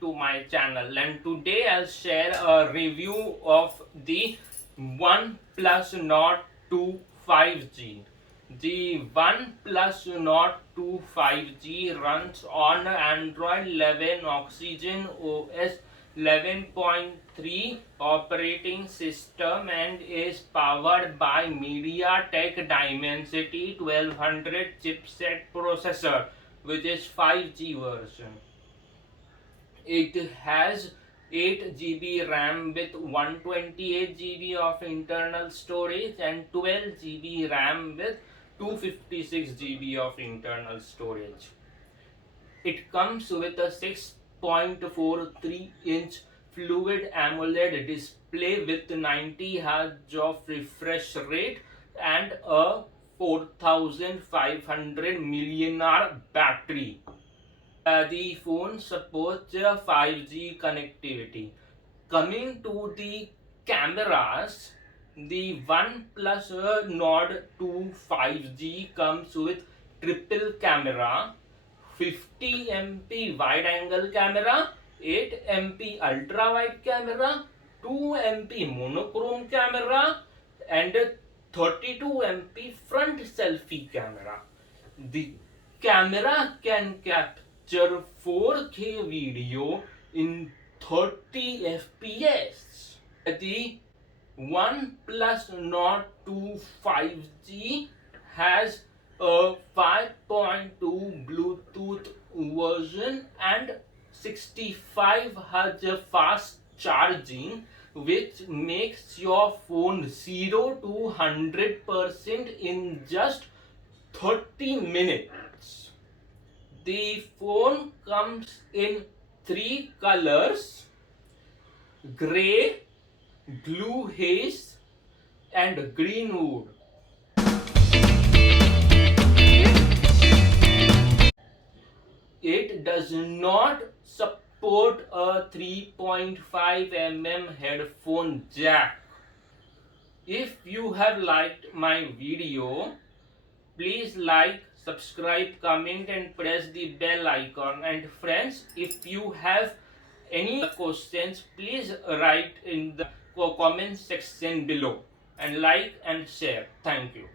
back to my channel, and today I'll share a review of the OnePlus Nord 2 5G. The OnePlus Nord 2 5G runs on Android 11 Oxygen OS 11.3 operating system and is powered by MediaTek Dimensity 1200 chipset processor, which is 5G version. It has 8 GB RAM with 128 GB of internal storage and 12 GB RAM with 256 GB of internal storage. It comes with a 6.43-inch Fluid AMOLED display with 90 Hz of refresh rate and a 4500 mAh battery. The phone supports 5G connectivity. Coming to the cameras, the OnePlus Nord 2 5G comes with triple camera, 50 MP wide angle camera, 8 MP ultra wide camera, 2 MP monochrome camera, and 32 MP front selfie camera. The camera can capture 4K video in 30 FPS. The OnePlus Nord 2 5G has a 5.2 Bluetooth version and 65 Hz fast charging, which makes your phone 0 to 100% in just 30 minutes. The phone comes in 3 colors: grey, blue haze, and green wood. It does not support a 3.5 mm headphone jack. If you have liked my video, please like, subscribe, comment and press the bell icon. And friends, if you have any questions, please write in the comment section below, and like and share. Thank you.